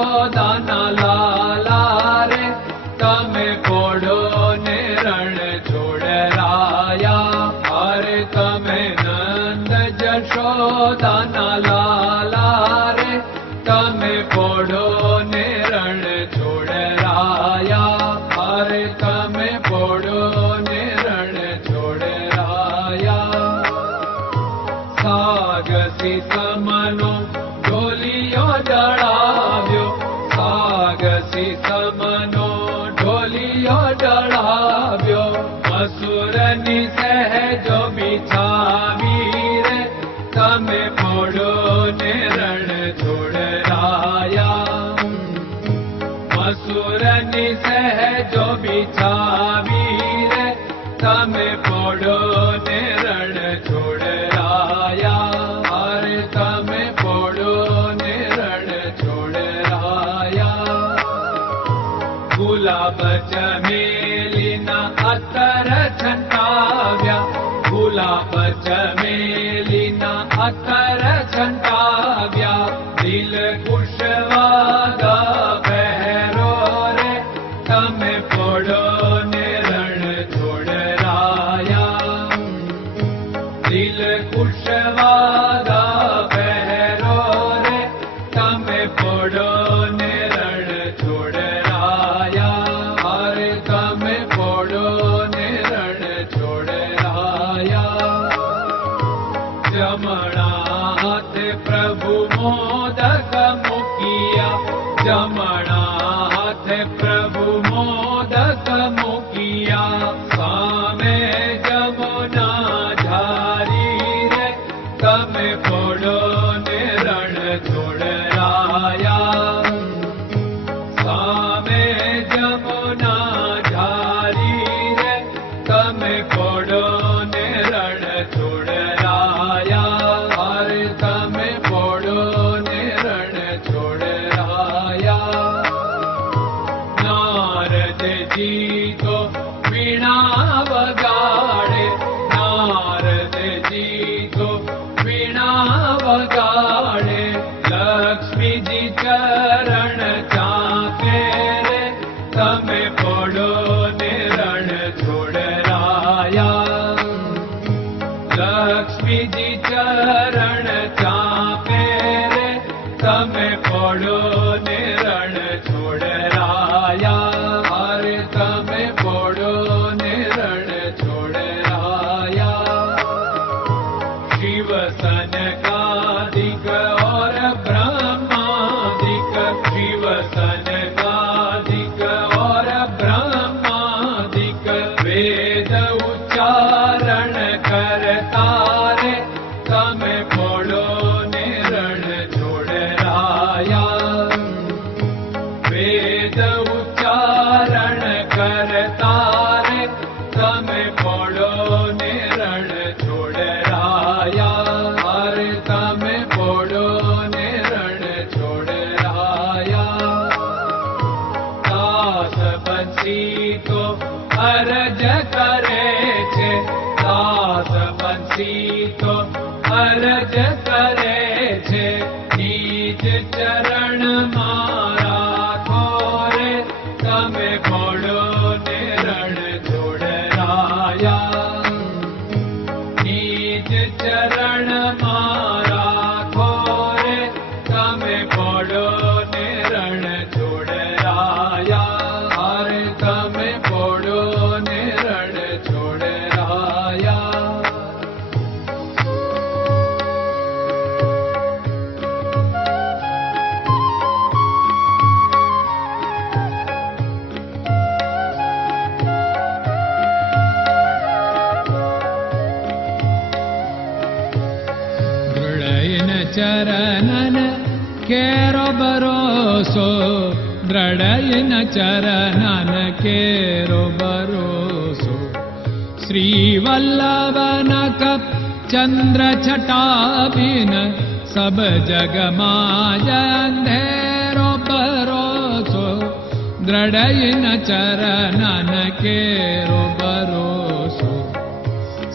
જશોદાના લાલા રે તમે પોડો ને રણ છોડરાયા. અરે તમે નંદ જશોદાના લાલા રે તમે પોડો ને રણ છોડરાયા. અરે તમે પોડો ને રણ છોડરાયા. સાગસી સમનો ઢોલિયો ડળાવ્યો, સાગસી સમનો ઢોલિયો ડળાવ્યો. મસૂરની સહેજો બિછાવી રે તમે પોડો ને રણ છોડરાયા. મસૂરની સહેજો બિછાવી રે તમે પોડો ને રણ છોડરાયા. અરે તમે પોડો ને રણ છોડરાયા. ગુલાબ ચમેલીના અત્તર છંટાવ્યા, ગુલાબ ચમેલીના અત્તર છંટાવ્યા. દિલ કુશવાદા પહેરો રે તમે પોડો ને રણ છોડરાયા. દિલ કુશવાદા પહેરો રે તમે પોડો ને રણ છોડરાયા. અરે તમે પોડો ને રણ છોડરાયા. જમણા હાથે પ્રભુ મોદક મૂકિયા, જમણા હાથે પ્રભુ મોદક મૂકિયા. સામે જમુના ઝારી રે તમે પોડો ને રણ છોડરાયા. સામે જમુના ઝારી રે તમે પોડો ને રણ છોડરાયા. અરે તમે પોડો ને રણ છોડરાયા. નારદજી તો વીણા વગાડે, નારદજી તો વીણા વગાડે. લક્ષ્મીજી ચરણ ચાકે રે તમે પોડો ને રણ છોડરાયા. લક્ષ્મીજી ચરણ ચાપે રે તમે પોડો ને રણ છોડરાયા. અરે તમે પોડો ને રણ છોડરાયા. શિવ સનકાદિક और ब्रह्मादिक, शिव सनकादिक और ब्रह्मादिक. वेद उच्चारण करता रे તમે પોડો ને રણ છોડરાયા. વેદ ઉચ્ચારણ કરતા રે તમે પોડો ને રણ છોડરાયા. અરે તમે પોડો ને રણ છોડરાયા. દાસ બંસી તો અરજ કરે છે, દાસ બંસી તો અરજ કરે છે. નીચ ચરણ મારા ખોરે તમે પોડો ને રણ છોડરાયા. નીચ ચરણ મારા ખોરે તમે પોડો ને રણ છોડરાયા. અરે તમે પોડો ને રણ છોડરાયા. ચરણન કેરો ભરોસો, દ્રઢયન ચરણન કેરો ભરોસો. શ્રી વલ્લભન કપ ચંદ્ર છટાબિન સબ જગમાં અંધેરો ભરોસો. દ્રઢયન ચરણન કેરો ભરોસો.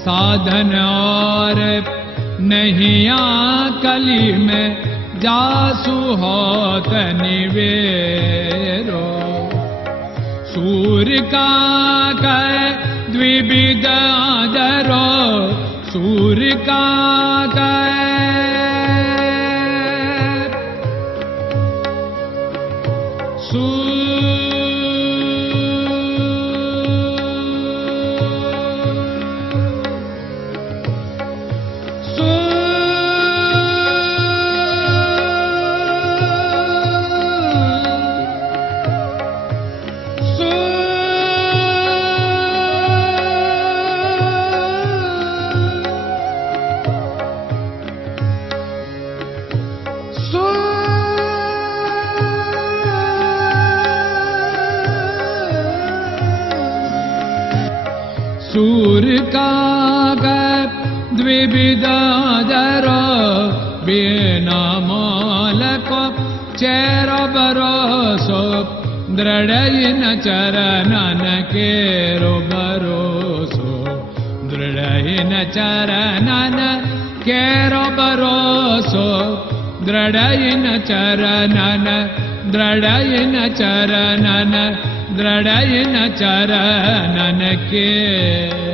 साधन और नहीं कली में जासु होत निवेरो। सूर्य का कै द्विविध आदरो, सूर्य का सूर्य का द्विविधादरो, बिना मोल को चेर भरोसो, दृढ़ चरणन केरो भरोसो, दृढ़ चरणन केरो भरोसो, दृढ़ चरणन, दृढ़ चरणन, दृढ़ चरणन के।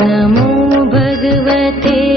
नमो भगवते